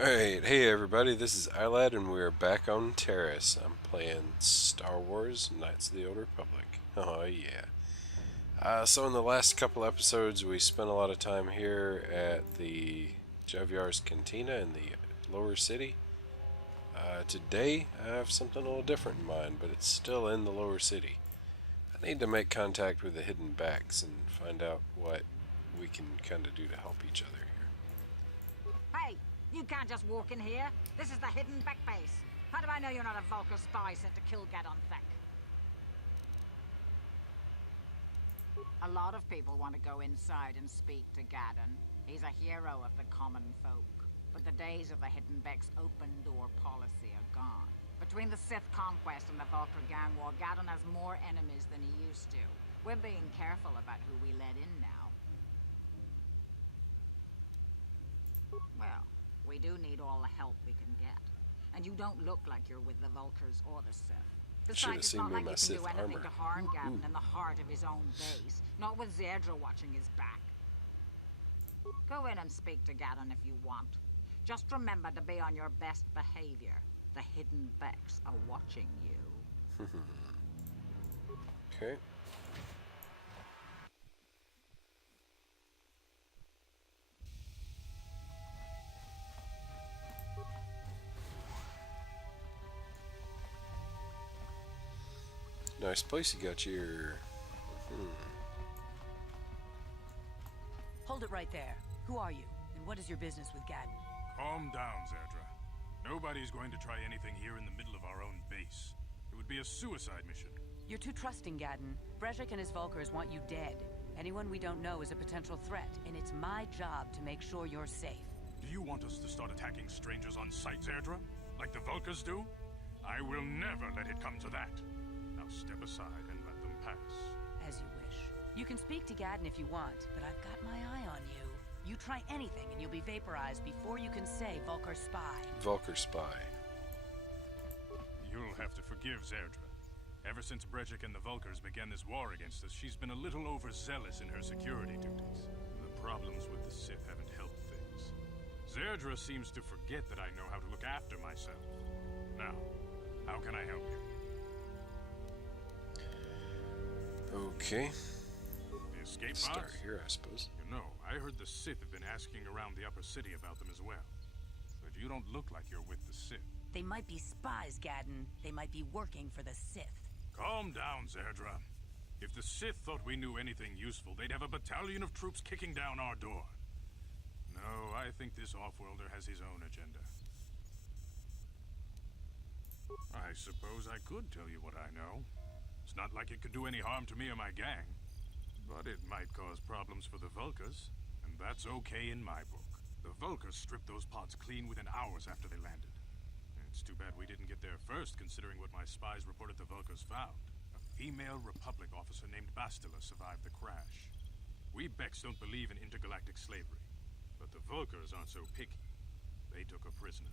Alright, hey everybody, this is Aylad and we're back on Taris. I'm playing Star Wars Knights of the Old Republic. Oh yeah. So in the last couple episodes we spent a lot of time here at the Javiar's Cantina in the lower city. Today I have something a little different in mind, but it's still in the lower city. I need to make contact with the hidden backs and find out what we can kind of do to help each other here. Hey, you can't just walk in here. This is the hidden back base. How do I know you're not a Vulcan spy sent to kill Gadon Thek? A lot of people want to go inside and speak to Gadon. He's a hero of the common folk. But the days of the Hidden Beck's open door policy are gone. Between the Sith conquest and the Vulcan gang war, Gadon has more enemies than he used to. We're being careful about who we let in now. Well, we do need all the help we can get. And you don't look like you're with the Vulkars or the Sith. Besides, it's not like you can do anything to harm Gadon in the heart of his own base. Not with Zerdra watching his back. Go in and speak to Gadon if you want. Just remember to be on your best behavior. The Hidden Becks are watching you. Okay. Nice place you got your... Hold it right there. Who are you? And what is your business with Gadon? Calm down, Zerdra. Nobody's going to try anything here in the middle of our own base. It would be a suicide mission. You're too trusting, Gadon. Brejik and his Vulkars want you dead. Anyone we don't know is a potential threat, and it's my job to make sure you're safe. Do you want us to start attacking strangers on sight, Zerdra? Like the Vulkars do? I will never let it come to that. Now step aside and let them pass. As you wish. You can speak to Gadon if you want, but I've got my eye on you. You try anything and you'll be vaporized before you can say Vulkar spy. Vulkar spy. You'll have to forgive Zerdra. Ever since Brejik and the Vulkars began this war against us, she's been a little overzealous in her security duties. The problems with the Sith haven't helped things. Zerdra seems to forget that I know how to look after myself. Now, how can I help you? Okay. The escape Start pods? here, I suppose. You know, I heard the Sith have been asking around the upper city about them as well. But you don't look like you're with the Sith. They might be spies, Gadon. They might be working for the Sith. Calm down, Zerdra. If the Sith thought we knew anything useful, they'd have a battalion of troops kicking down our door. No, I think this off-worlder has his own agenda. I suppose I could tell you what I know. It's not like it could do any harm to me or my gang. But it might cause problems for the Vulkars, and that's okay in my book. The Vulkars stripped those pods clean within hours after they landed. It's too bad we didn't get there first, considering what my spies reported the Vulkars found. A female Republic officer named Bastila survived the crash. We Becks don't believe in intergalactic slavery, but the Vulkars aren't so picky. They took a prisoner.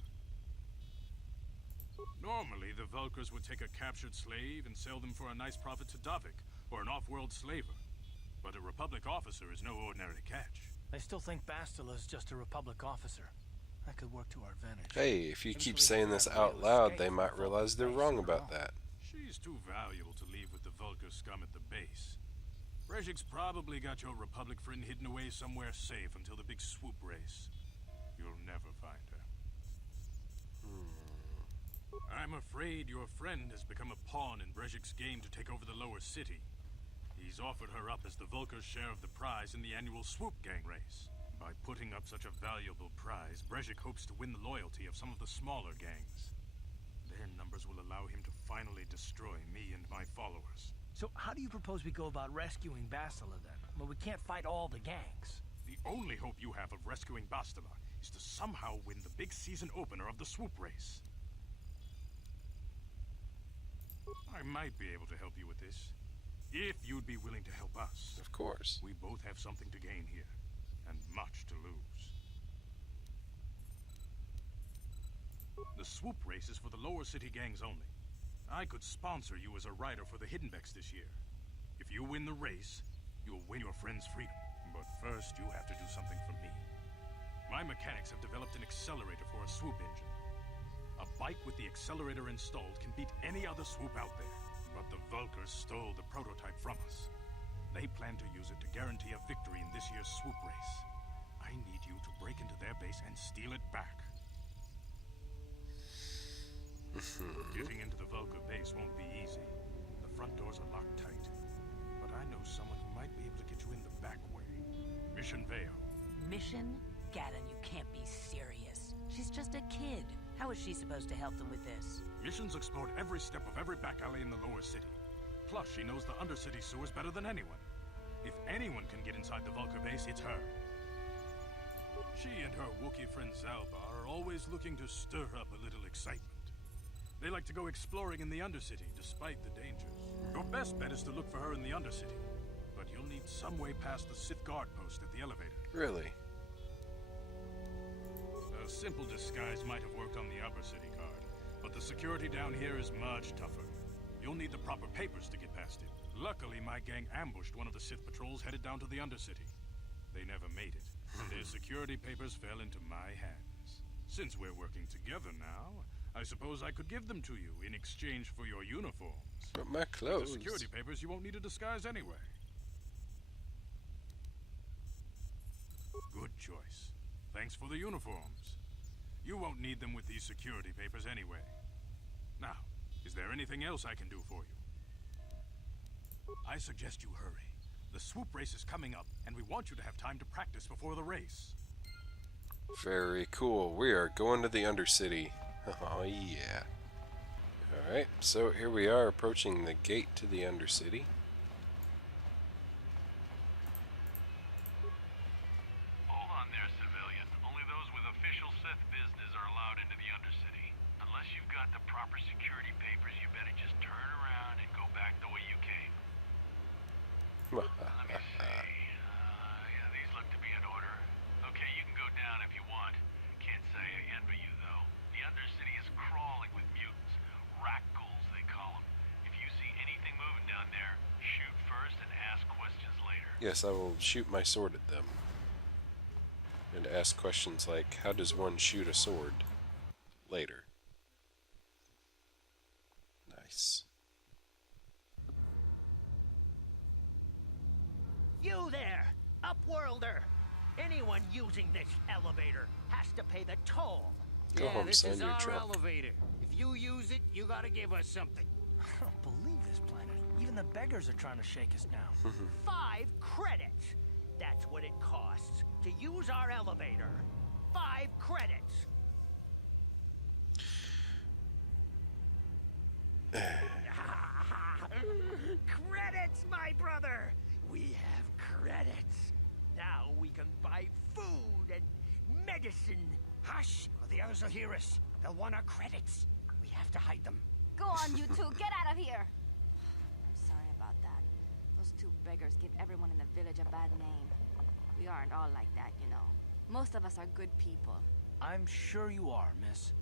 Normally, the Vulkars would take a captured slave and sell them for a nice profit to Davik, or an off-world slaver. But a Republic officer is no ordinary catch. I still think Bastila's just a Republic officer. That could work to our advantage. Hey, if you keep saying this out loud, they might realize they're wrong about that. She's too valuable to leave with the Vulkar scum at the base. Brejik's probably got your Republic friend hidden away somewhere safe until the big swoop race. You'll never find her. I'm afraid your friend has become a pawn in Brejik's game to take over the lower city. He's offered her up as the Vulkar's share of the prize in the annual swoop gang race. By putting up such a valuable prize, Brejik hopes to win the loyalty of some of the smaller gangs. Their numbers will allow him to finally destroy me and my followers. So how do you propose we go about rescuing Bastila then? Well, we can't fight all the gangs. The only hope you have of rescuing Bastila is to somehow win the big season opener of the swoop race. I might be able to help you with this. If you'd be willing to help us. Of course. We both have something to gain here, and much to lose. The swoop race is for the lower city gangs only. I could sponsor you as a rider for the Hidden Becks this year. If you win the race, you'll win your friend's freedom. But first, you have to do something for me. My mechanics have developed an accelerator for a swoop engine. A bike with the accelerator installed can beat any other swoop out there. But the Vulkars stole the prototype from us. They plan to use it to guarantee a victory in this year's swoop race. I need you to break into their base and steal it back. Getting into the Vulkar base won't be easy. The front doors are locked tight. But I know someone who might be able to get you in the back way. Mission Vale. Mission? Gaddon, you can't be serious. She's just a kid. How is she supposed to help them with this? Mission's explored every step of every back alley in the lower city. Plus, she knows the Undercity sewers better than anyone. If anyone can get inside the Vulkar base, it's her. She and her Wookiee friend Zalbar are always looking to stir up a little excitement. They like to go exploring in the Undercity, despite the dangers. Your best bet is to look for her in the Undercity. But you'll need some way past the Sith guard post at the elevator. Really? A simple disguise might have worked on the Upper City guard, but the security down here is much tougher. You'll need the proper papers to get past it. Luckily, my gang ambushed one of the Sith patrols headed down to the Undercity. They never made it, and their security papers fell into my hands. Since we're working together now, I suppose I could give them to you in exchange for your uniforms. But my clothes. With the security papers, you won't need a disguise anyway. Good choice. Thanks for the uniforms. You won't need them with these security papers anyway. Now, is there anything else I can do for you? I suggest you hurry. The swoop race is coming up, and we want you to have time to practice before the race. Very cool. We are going to the Undercity. Oh yeah. Alright, so here we are approaching the gate to the Undercity. Hold on there, civilian. Only those with official Sith business are allowed into the Undercity. Unless you've got the proper security papers, you better just turn around and go back the way you came. Let me see. Yeah, these look to be in order. Okay, you can go down if you want. Can't say I envy you, though. The Undercity is crawling with mutants. Rakghouls, they call them. If you see anything moving down there, shoot first and ask questions later. Yes, I will shoot my sword at them. And ask questions like, how does one shoot a sword? Later. Nice. You there, Upworlder! Anyone using this elevator has to pay the toll. Go home, this son, is you're our drunk. elevator. If you use it, you gotta give us something. I don't believe this planet. Even the beggars are trying to shake us down. 5 credits. That's what it costs to use our elevator. 5 credits. Credits, my brother. We have credits. Now we can buy food and medicine. Hush, or the others will hear us. They'll want our credits. We have to hide them. Go on, you two. Get out of here. I'm sorry about that. Those 2 beggars give everyone in the village a bad name. We aren't all like that, you know. Most of us are good people. I'm sure you are, miss.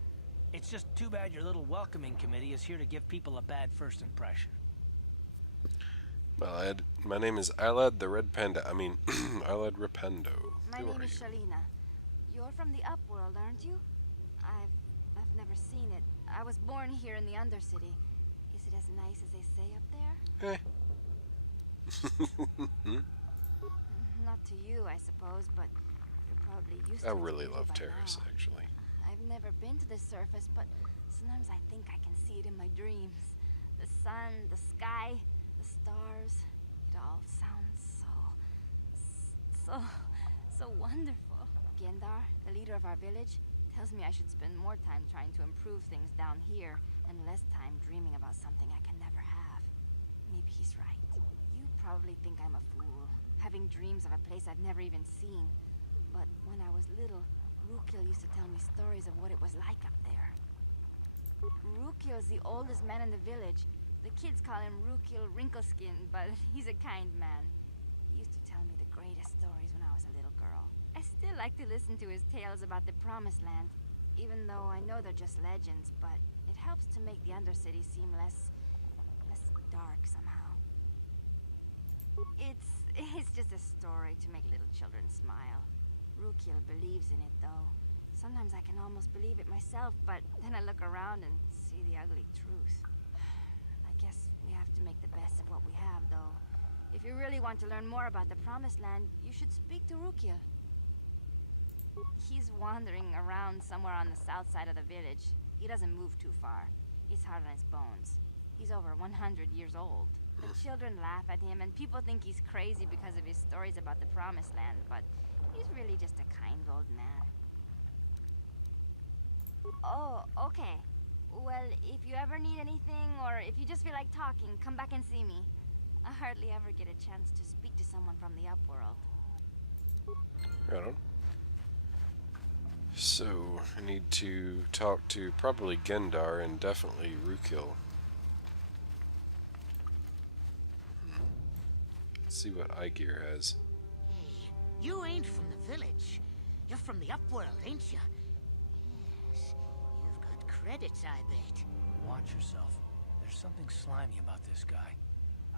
It's just too bad your little welcoming committee is here to give people a bad first impression. Well, my name is Aylad the Red Panda. I mean, Aylad Rapendo. My Who name are is you? Shalina. You're from the Upworld, aren't you? I've never seen it. I was born here in the Undercity. Is it as nice as they say up there? Not to you, I suppose, but you're probably used to I it really by love Taris, now. actually. I've never been to the surface, but sometimes I think I can see it in my dreams. The sun, the sky, the stars. It all sounds so wonderful. Gendar, the leader of our village, tells me I should spend more time trying to improve things down here and less time dreaming about something I can never have. Maybe he's right. You probably think I'm a fool, having dreams of a place I've never even seen. But when I was little, Rakghoul used to tell me stories of what it was like up there. Rakghoul is the oldest man in the village. The kids call him Rakghoul Wrinkleskin, but he's a kind man. He used to tell me the greatest stories when I was a little girl. I still like to listen to his tales about the Promised Land, even though I know they're just legends, but it helps to make the Undercity seem less dark somehow. It's just a story to make little children smile. Rukiel believes in it, though. Sometimes I can almost believe it myself, but then I look around and see the ugly truth. I guess we have to make the best of what we have, though. If you really want to learn more about the Promised Land, you should speak to Rukiel. He's wandering around somewhere on the south side of the village. He doesn't move too far. He's hard on his bones. He's over 100 years old. The children laugh at him, and people think he's crazy because of his stories about the Promised Land, but he's really just a kind old man. Oh, okay. Well, if you ever need anything, or if you just feel like talking, come back and see me. I hardly ever get a chance to speak to someone from the Upworld. Right on. So, I need to talk to probably Gendar and definitely Rukiel. Let's see what Igear has. Hey, you ain't from the village. You're from the Upworld, ain't you? Yes, you've got credits, I bet. Watch yourself. There's something slimy about this guy.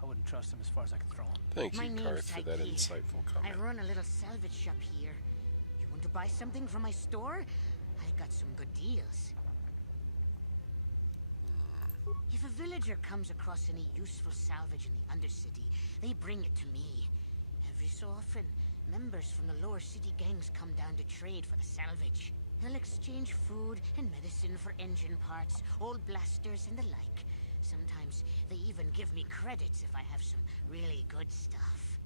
I wouldn't trust him as far as I can throw him. Thank My you, name's Carth, for that Igear. insightful comment. I run a little salvage shop here. You want to buy something from my store? I got some good deals. If a villager comes across any useful salvage in the Undercity, they bring it to me. Every so often, members from the lower city gangs come down to trade for the salvage. They'll exchange food and medicine for engine parts, old blasters, and the like. Sometimes they even give me credits if I have some really good stuff.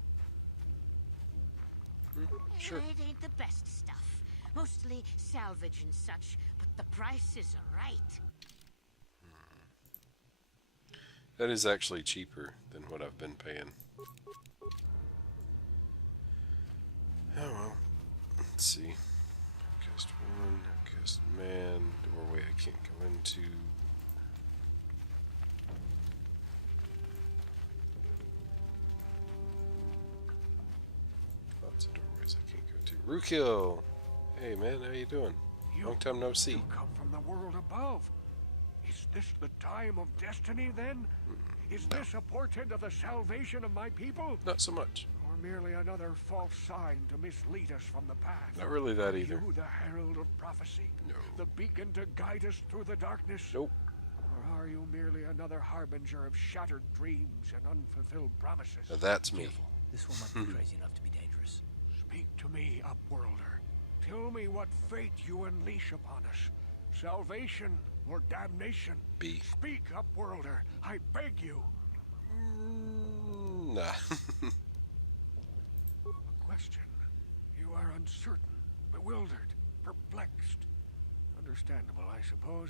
Sure. It ain't the best stuff. Mostly salvage and such, but the prices are right. That is actually cheaper than what I've been paying. Oh well. Let's see. Outcast 1, Outcast Man, doorway I can't go into. Lots of doorways I can't go to. Rukiel! Hey man, how you doing? Long time no see. You come from the world above. Is this the time of destiny, then? Is this a portent of the salvation of my people? Not so much. Or merely another false sign to mislead us from the path? Not really that either. Are you the herald of prophecy? No. The beacon to guide us through the darkness? Nope. Or are you merely another harbinger of shattered dreams and unfulfilled promises? Now that's me. Careful. This one might be crazy enough to be dangerous. Speak to me, Upworlder. Tell me what fate you unleash upon us. Salvation or damnation? B. Speak, Upworlder. I beg you. Nah. A question. You are uncertain, bewildered, perplexed. Understandable, I suppose.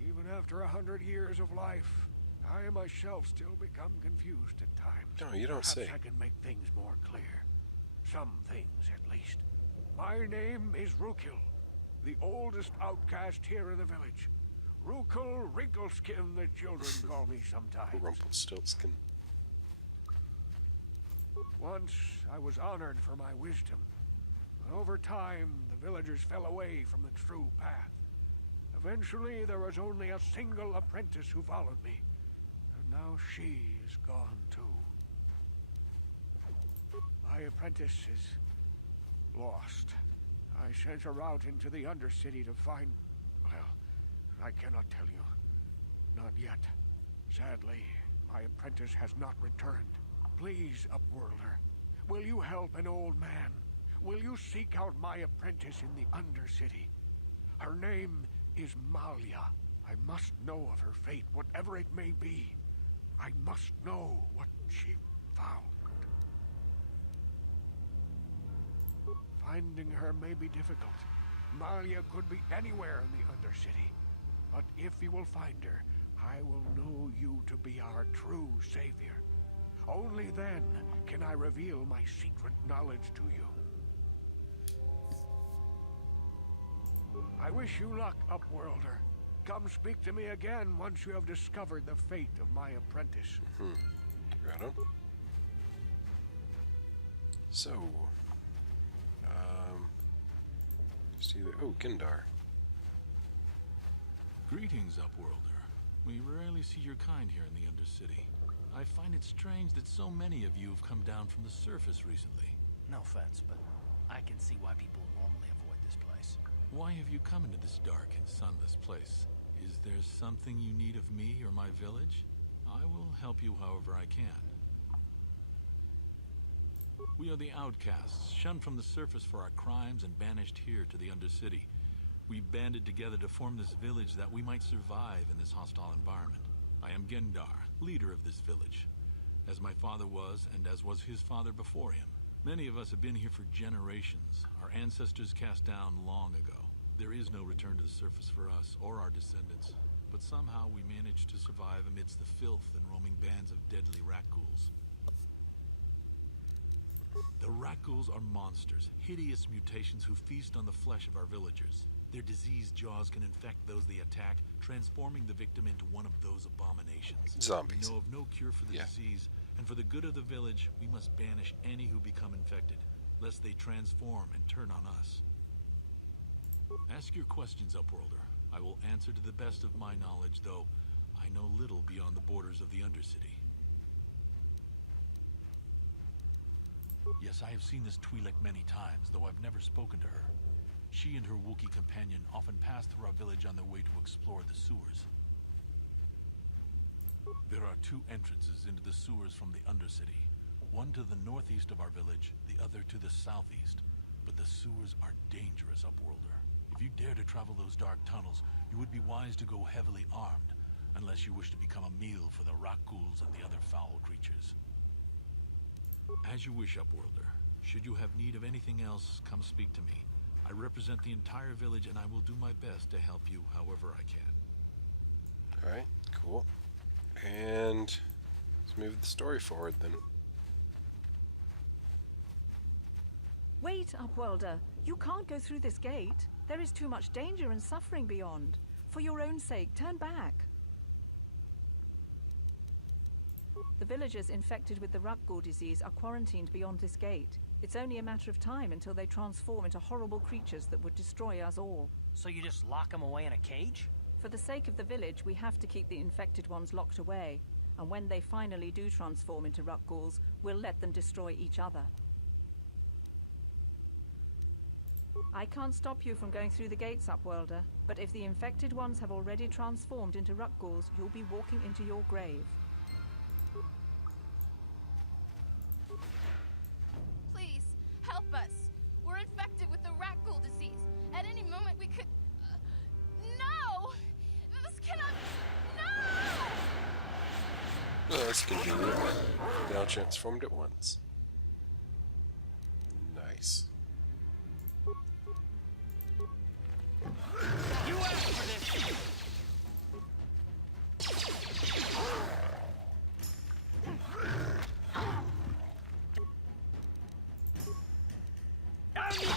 Even after 100 years of life, I myself still become confused at times. No, you don't say. Perhaps I can make things more clear. Some things, at least. My name is Rukiel, the oldest outcast here in the village. Rukiel Wrinkleskin, the children call me sometimes. Rumpelstiltskin. Once I was honored for my wisdom, but over time the villagers fell away from the true path. Eventually there was only a single apprentice who followed me, and now she is gone too. My apprentice is lost. I sent her out into the Undercity to find... well, I cannot tell you. Not yet. Sadly, my apprentice has not returned. Please, Upworlder, will you help an old man? Will you seek out my apprentice in the Undercity? Her name is Malia. I must know of her fate, whatever it may be. I must know what she found. Finding her may be difficult. Malia could be anywhere in the Undercity. But if you will find her, I will know you to be our true savior. Only then can I reveal my secret knowledge to you. I wish you luck, Upworlder. Come speak to me again once you have discovered the fate of my apprentice. Right on. So, oh, Gendar. Greetings, Upworlder. We rarely see your kind here in the Undercity. I find it strange that so many of you have come down from the surface recently. No offense, but I can see why people normally avoid this place. Why have you come into this dark and sunless place? Is there something you need of me or my village? I will help you however I can. We are the Outcasts, shunned from the surface for our crimes and banished here to the Undercity. We banded together to form this village that we might survive in this hostile environment. I am Gendar, leader of this village, as my father was and as was his father before him. Many of us have been here for generations, our ancestors cast down long ago. There is no return to the surface for us or our descendants, but somehow we managed to survive amidst the filth and roaming bands of deadly Rakghouls. The Rakghouls are monsters, hideous mutations who feast on the flesh of our villagers. Their diseased jaws can infect those they attack, transforming the victim into one of those abominations. Zombies. We know of no cure for the disease, and for the good of the village, we must banish any who become infected, lest they transform and turn on us. Ask your questions, Upworlder. I will answer to the best of my knowledge, though I know little beyond the borders of the Undercity. Yes, I have seen this Twi'lek many times, though I've never spoken to her. She and her Wookiee companion often pass through our village on their way to explore the sewers. There are two entrances into the sewers from the Undercity. One to the northeast of our village, the other to the southeast. But the sewers are dangerous, Upworlder. If you dare to travel those dark tunnels, you would be wise to go heavily armed, unless you wish to become a meal for the Rakghouls and the other foul creatures. As you wish, Upworlder. Should you have need of anything else, come speak to me. I represent the entire village, and I will do my best to help you however I can. Alright, cool. And let's move the story forward then. Wait, Upworlder. You can't go through this gate. There is too much danger and suffering beyond. For your own sake, turn back. The villagers infected with the Rakghoul Disease are quarantined beyond this gate. It's only a matter of time until they transform into horrible creatures that would destroy us all. So you just lock them away in a cage? For the sake of the village, we have to keep the infected ones locked away. And when they finally do transform into Rakghouls, we'll let them destroy each other. I can't stop you from going through the gates, Upworlder, but if the infected ones have already transformed into Rakghouls, you'll be walking into your grave. Please, help us. We're infected with the Rakghoul Disease. At any moment we could... No! This cannot... No! Oh, that's convenient. They all transformed at once. Nice. You asked for this! Down you go!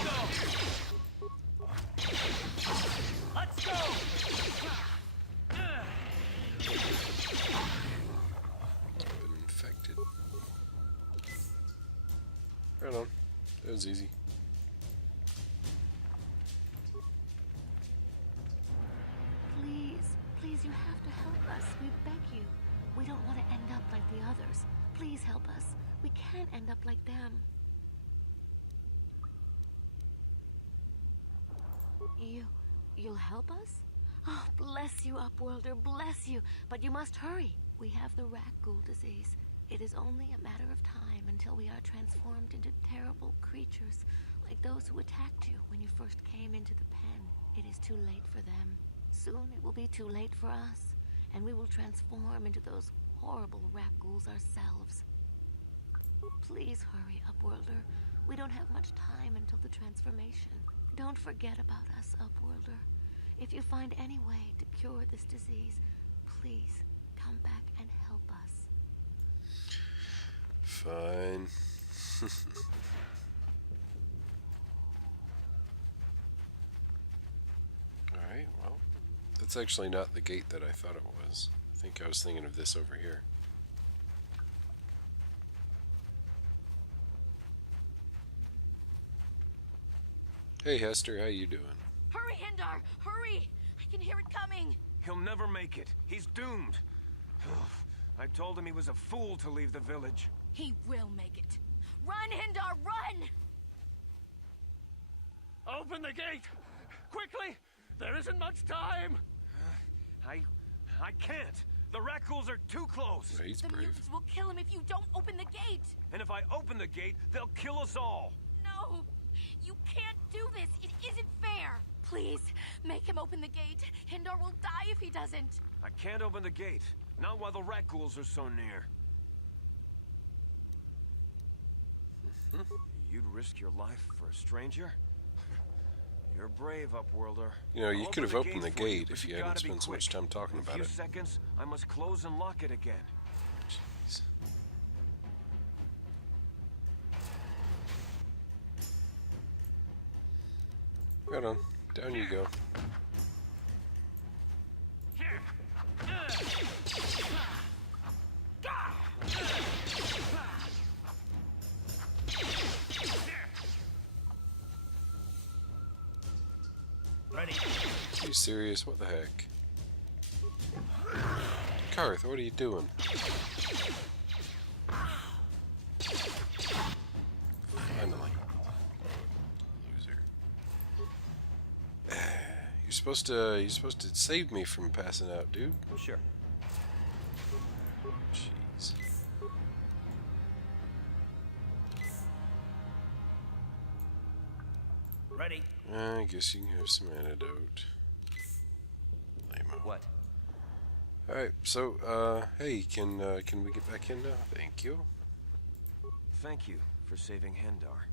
Let's go! Been infected. Right on. That was easy. Please, you have to help us. We beg you. We don't want to end up like the others. Please help us. We can't end up like them. You'll help us? Oh, bless you, Upworlder, bless you. But you must hurry. We have the Rakghoul Disease. It is only a matter of time until we are transformed into terrible creatures, like those who attacked you when you first came into the pen. It is too late for them. Soon it will be too late for us, and we will transform into those horrible Rakghouls ourselves. Please hurry, Upworlder. We don't have much time until the transformation. Don't forget about us, Upworlder. If you find any way to cure this disease, please come back and help us. Fine. Alright, well, that's actually not the gate that I thought it was. I think I was thinking of this over here. Hey Hester, how you doing? Hurry, Hendar! Hurry! I can hear it coming! He'll never make it. He's doomed. I told him he was a fool to leave the village. He will make it. Run, Hendar, run! Open the gate! Quickly! There isn't much time! I can't! The Rakghouls are too close! Oh, he's The brave. mutants will kill him if you don't open the gate! And if I open the gate, they'll kill us all! No! You can't do this! It isn't fair! Please, make him open the gate. Hindar will die if he doesn't. I can't open the gate. Not while the Rakghouls are so near. You'd risk your life for a stranger? You're brave, Upworlder. You know, you I'll could have open opened the for you, gate but if you you hadn't gotta be spent so much quick. time talking In about a it. few seconds, I must close and lock it again. Jeez. Right on. Down you go. Ready. Are you serious? What the heck? Carth, what are you doing? Finally. Loser. You're supposed to save me from passing out, dude. Sure. Jeez. Ready. I guess you can have some antidote. Lame-o. What? Alright, so, hey, can we get back in now? Thank you. Thank you for saving Hindar.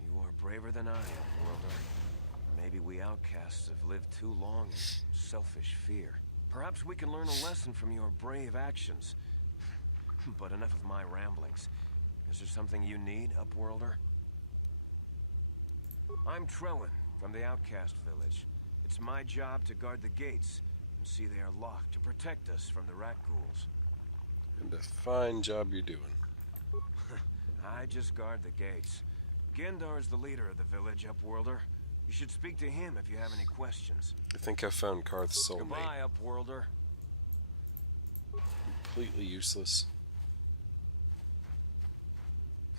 You are braver than I am, Upworlder. Maybe we outcasts have lived too long in selfish fear. Perhaps we can learn a lesson from your brave actions. But enough of my ramblings. Is there something you need, Upworlder? I'm Trellin, from the Outcast village. It's my job to guard the gates and see they are locked to protect us from the Rakghouls. And a fine job you're doing. I just guard the gates. Gendar's the leader of the village, Upworlder. You should speak to him if you have any questions. I think I found Carth's soulmate. Goodbye, Upworlder. Completely useless.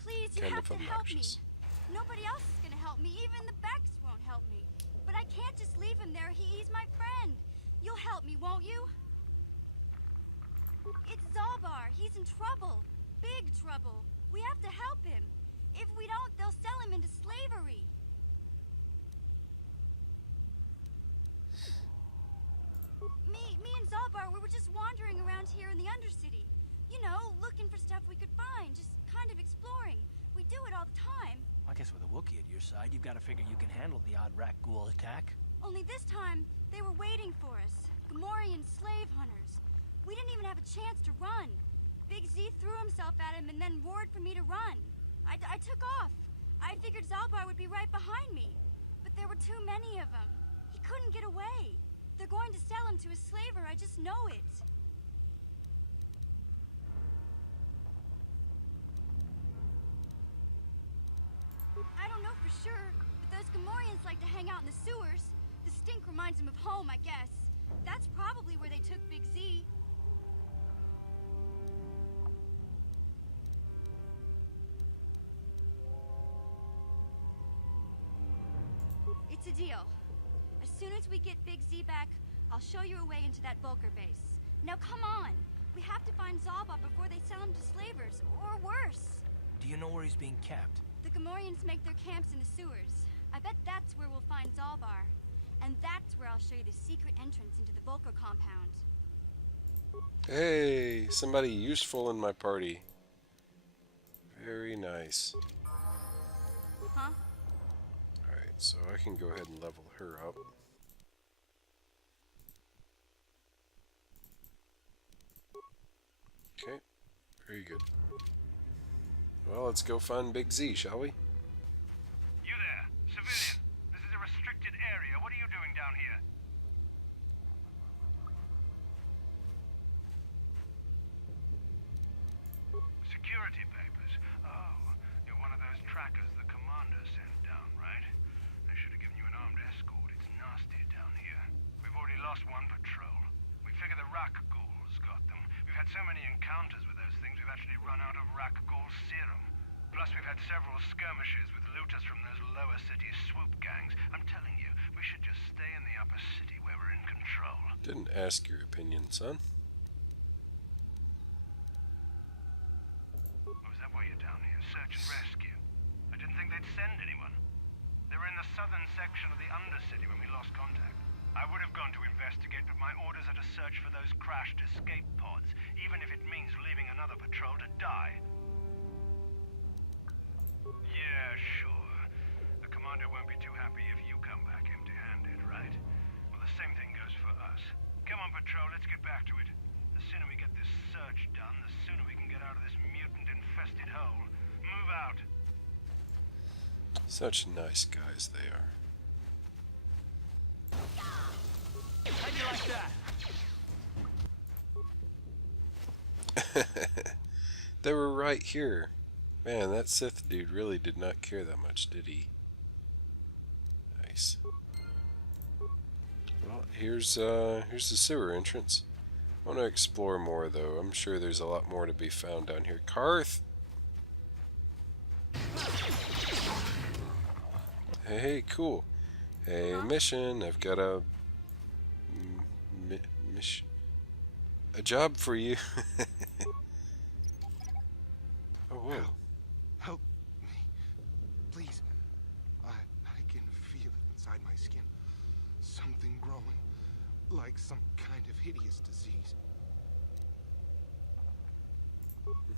Please, you Kind have of to help me. obnoxious. Nobody else is gonna help me. Even the Backs won't help me. But I can't just leave him there. He's my friend. You'll help me, won't you? It's Zalbar. He's in trouble. Big trouble. We have to help him. If we don't, they'll sell him into slavery. Me and Zalbar, we were just wandering around here in the Undercity. You know, looking for stuff we could find, just kind of exploring. We do it all the time. I guess with a Wookiee at your side, you've got to figure you can handle the odd Rakghoul attack. Only this time, they were waiting for us. Gamorrean slave hunters. We didn't even have a chance to run. Big Z threw himself at him and then roared for me to run. I took off. I figured Zalbar would be right behind me. But there were too many of them. He couldn't get away. They're going to sell him to a slaver, I just know it. I don't know for sure, but those Gamorreans like to hang out in the sewers. The stink reminds them of home, I guess. That's probably where they took Big Z. It's a deal. As soon as we get Big Z back, I'll show you a way into that Vulcar base. Now come on! We have to find Zalbar before they sell him to slavers, or worse. Do you know where he's being kept? The Gamorreans make their camps in the sewers. I bet that's where we'll find Zalbar. And that's where I'll show you the secret entrance into the Vulcar compound. Hey, somebody useful in my party. Very nice. Huh? Alright, so I can go ahead and level her up. Okay, very good. Well, let's go find Big Z, shall we? You there, civilian. This is a restricted area. What are you doing down here? Security papers. Oh, you're one of those trackers the commander sent down, right? They should have given you an armed escort. It's nasty down here. We've already lost one patrol. We figure the Rakghouls got them. We've had so many encounters with those things, we've actually run out of Rakghoul serum. Plus, we've had several skirmishes with looters from those lower city swoop gangs. I'm telling you, we should just stay in the upper city where we're in control. Didn't ask your opinion, son. Oh, is that why you're down here? Search and rescue? I didn't think they'd send anyone. They were in the southern section of the Undercity when we lost contact. I would have gone to investigate, but my orders are to search for those crashed escape pods, even if it means leaving another patrol to die. Yeah, sure. The commander won't be too happy if you come back empty-handed, right? Well, the same thing goes for us. Come on, patrol, let's get back to it. The sooner we get this search done, the sooner we can get out of this mutant-infested hole. Move out. Such nice guys they are. How'd you like that? They were right here. Man, that Sith dude really did not care that much, did he? Nice. Well, here's the sewer entrance. I want to explore more, though. I'm sure there's a lot more to be found down here. Carth! Hey, cool. Hey, mission. I've got a job for you. Oh, whoa. Help me. Please. I can feel it inside my skin. Something growing. Like some kind of hideous disease.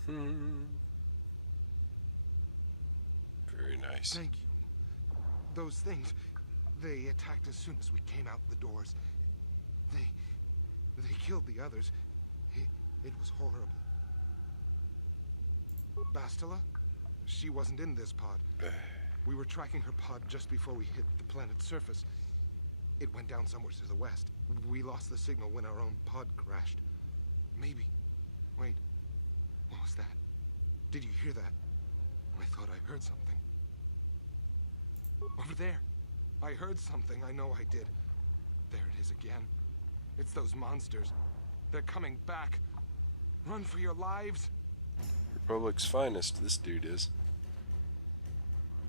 Very nice. Thank you. Those things, they attacked as soon as we came out the doors. They killed the others. It was horrible. Bastila? She wasn't in this pod. We were tracking her pod just before we hit the planet's surface. It went down somewhere to the west. We lost the signal when our own pod crashed. Maybe. Wait. What was that? Did you hear that? I thought I heard something. Over there. I heard something. I know I did. There it is again. It's those monsters. They're coming back. Run for your lives. Republic's finest, this dude is.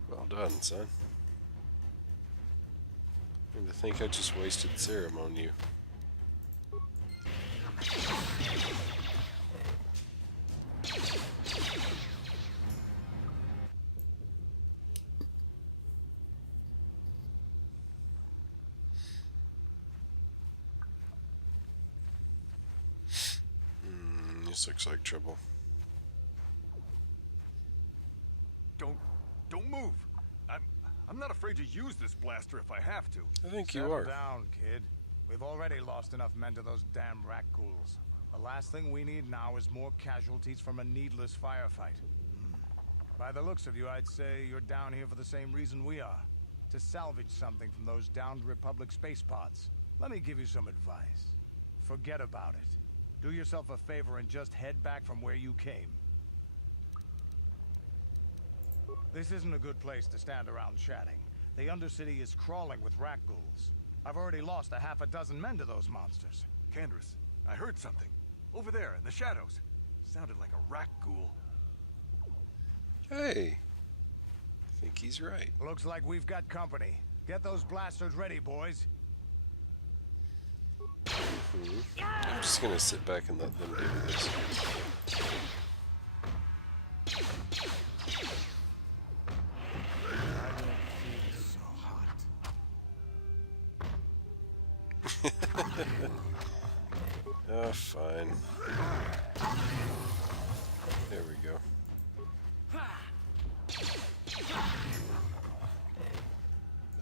Well done, son. And to think I just wasted serum on you. This looks like trouble. Don't move. I'm not afraid to use this blaster if I have to. I think you Settle are. down, kid. We've already lost enough men to those damn Rakghouls. The last thing we need now is more casualties from a needless firefight. By the looks of you, I'd say you're down here for the same reason we are. To salvage something from those downed Republic space pods. Let me give you some advice. Forget about it. Do yourself a favor and just head back from where you came. This isn't a good place to stand around chatting. The Undercity is crawling with Rakghouls. I've already lost a half a dozen men to those monsters. Candace, I heard something. Over there, in the shadows. Sounded like a Rakghoul. Hey. I think he's right. Looks like we've got company. Get those blasters ready, boys. I'm just gonna sit back and let them do this. Oh, fine. There we go.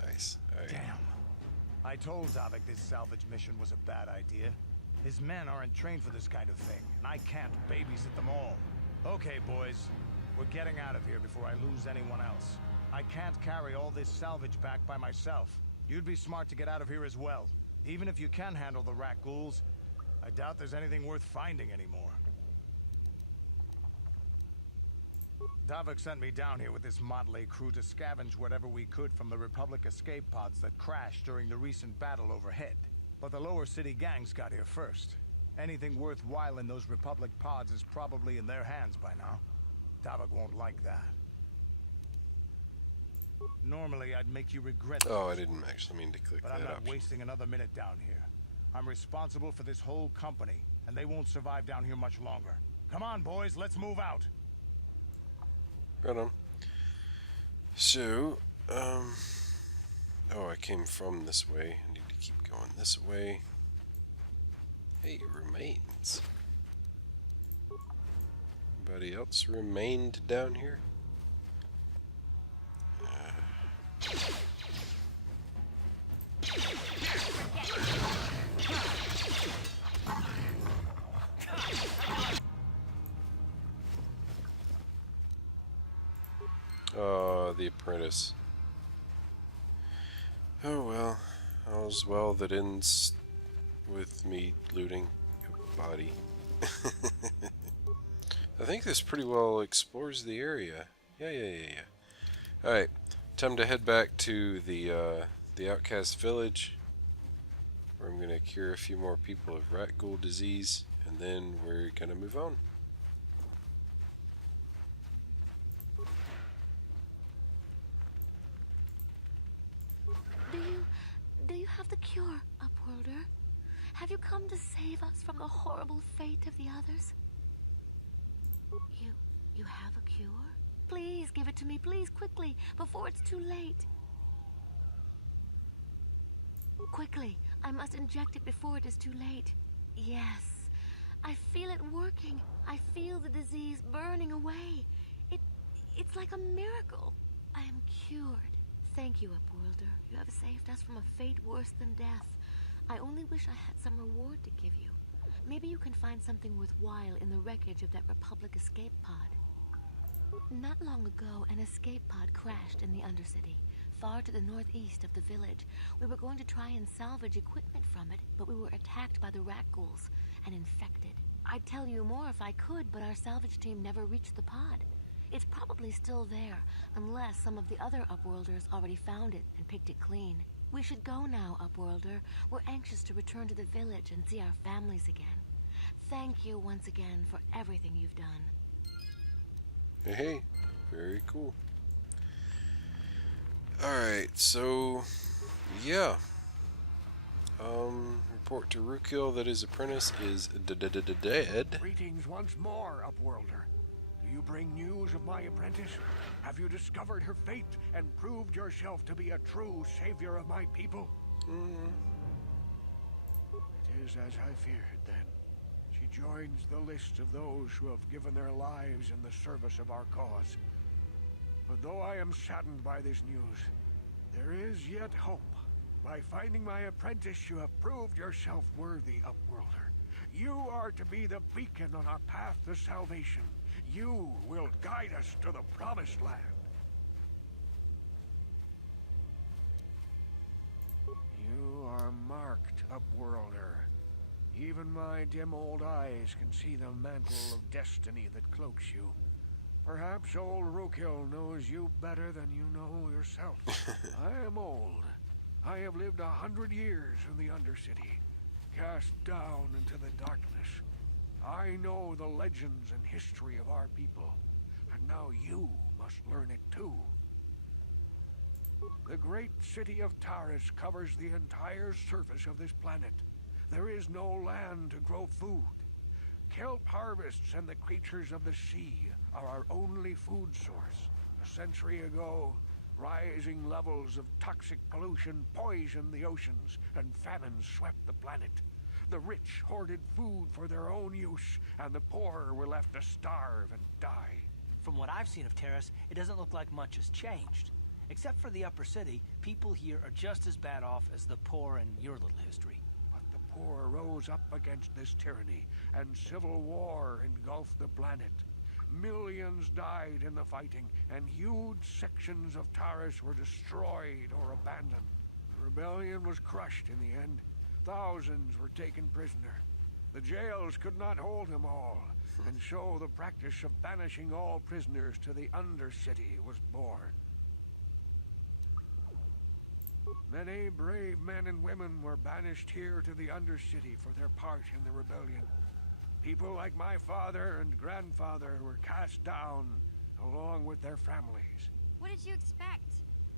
Nice. Alright. Damn. I told Davik this salvage mission was a bad idea. His men aren't trained for this kind of thing, and I can't babysit them all. Okay, boys. We're getting out of here before I lose anyone else. I can't carry all this salvage back by myself. You'd be smart to get out of here as well. Even if you can handle the Rakghouls, I doubt there's anything worth finding anymore. Davik sent me down here with this motley crew to scavenge whatever we could from the Republic escape pods that crashed during the recent battle overhead. But the lower city gangs got here first. Anything worthwhile in those Republic pods is probably in their hands by now. Davik won't like that. Normally, I'd make you regret this. Oh, I didn't actually mean to click but that I'm not option. wasting another minute down here. I'm responsible for this whole company, and they won't survive down here much longer. Come on, boys, let's move out. Right on. So, oh, I came from this way. I need to keep going this way. Hey, remains. Anybody else remained down here? Oh, the apprentice. Oh well. All's well that ends with me looting a body. I think this pretty well explores the area. Yeah. Alright, time to head back to the Outcast village, where I'm going to cure a few more people of Rakghoul Disease, and then we're going to move on. Do you have the cure, Upworlder? Have you come to save us from the horrible fate of the others? You have a cure? Please give it to me, please, quickly, before it's too late. Quickly, I must inject it before it is too late. Yes, I feel it working. I feel the disease burning away. It's like a miracle. I am cured. Thank you, Upworlder. You have saved us from a fate worse than death. I only wish I had some reward to give you. Maybe you can find something worthwhile in the wreckage of that Republic escape pod. Not long ago, an escape pod crashed in the Undercity, far to the northeast of the village. We were going to try and salvage equipment from it, but we were attacked by the Rakghouls and infected. I'd tell you more if I could, but our salvage team never reached the pod. It's probably still there, unless some of the other Upworlders already found it and picked it clean. We should go now, Upworlder. We're anxious to return to the village and see our families again. Thank you once again for everything you've done. Hey, very cool. Alright, so, yeah. Report to Rakghoul that his apprentice is dead. Greetings once more, Upworlder. Do you bring news of my apprentice? Have you discovered her fate and proved yourself to be a true savior of my people? It is as I feared, then. She joins the list of those who have given their lives in the service of our cause. But though I am saddened by this news, there is yet hope. By finding my apprentice, you have proved yourself worthy, Upworlder. You are to be the beacon on our path to salvation. You will guide us to the promised land. You are marked, Upworlder. Even my dim old eyes can see the mantle of destiny that cloaks you. Perhaps old Rakghoul knows you better than you know yourself. I am old. I have lived 100 years in the Undercity, cast down into the darkness. I know the legends and history of our people, and now you must learn it too. The great city of Taris covers the entire surface of this planet. There is no land to grow food. Kelp harvests and the creatures of the sea are our only food source. A century ago, rising levels of toxic pollution poisoned the oceans, and famine swept the planet. The rich hoarded food for their own use, and the poor were left to starve and die. From what I've seen of Taris, it doesn't look like much has changed. Except for the upper city, people here are just as bad off as the poor in your little history. But the poor rose up against this tyranny, and civil war engulfed the planet. Millions died in the fighting, and huge sections of Taris were destroyed or abandoned. The rebellion was crushed in the end. Thousands were taken prisoner. The jails could not hold them all, and so the practice of banishing all prisoners to the Undercity was born. Many brave men and women were banished here to the Undercity for their part in the rebellion. People like my father and grandfather were cast down, along with their families. What did you expect?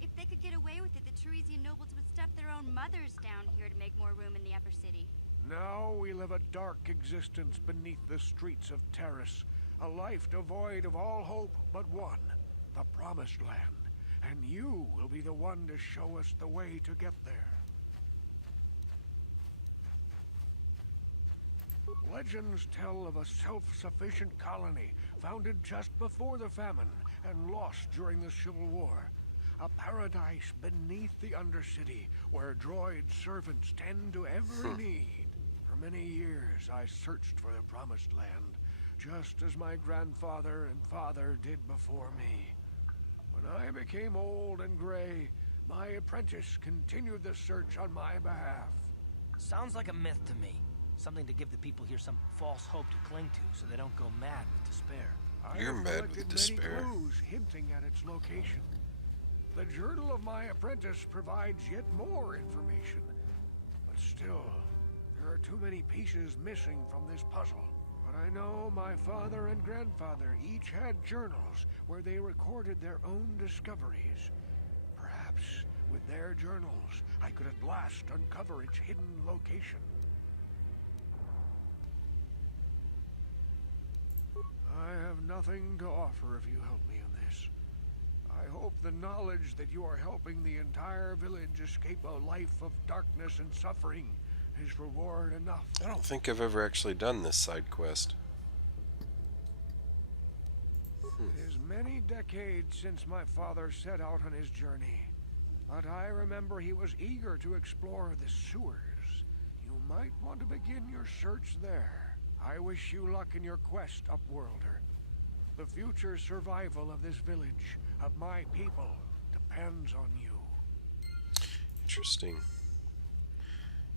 If they could get away with it, the Tarisian nobles would stuff their own mothers down here to make more room in the upper city. Now we live a dark existence beneath the streets of Taris. A life devoid of all hope but one, the Promised Land. And you will be the one to show us the way to get there. Legends tell of a self-sufficient colony founded just before the famine and lost during the Civil War. A paradise beneath the Undercity where droid servants tend to every need. For many years I searched for the Promised Land, just as my grandfather and father did before me. When I became old and gray, my apprentice continued the search on my behalf. Sounds like a myth to me. Something to give the people here some false hope to cling to so they don't go mad with despair. You're mad with despair. Many clues hinting at its location. The journal of my apprentice provides yet more information. But still, there are too many pieces missing from this puzzle. But I know my father and grandfather each had journals where they recorded their own discoveries. Perhaps with their journals, I could at last uncover its hidden location. I have nothing to offer if you help me in this. I hope the knowledge that you are helping the entire village escape a life of darkness and suffering is reward enough. I don't think I've ever actually done this side quest. It is many decades since my father set out on his journey, but I remember he was eager to explore the sewers. You might want to begin your search there. I wish you luck in your quest, Upworlder. The future survival of this village, of my people, depends on you. Interesting.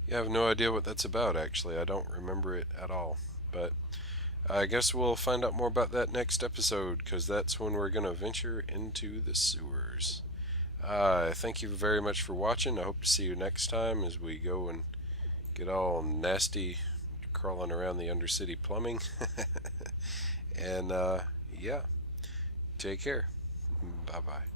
Yeah, I have no idea what that's about, actually. I don't remember it at all. But I guess we'll find out more about that next episode, because that's when we're going to venture into the sewers. Thank you very much for watching. I hope to see you next time as we go and get all nasty crawling around the Undercity plumbing. And yeah, take care. Bye bye.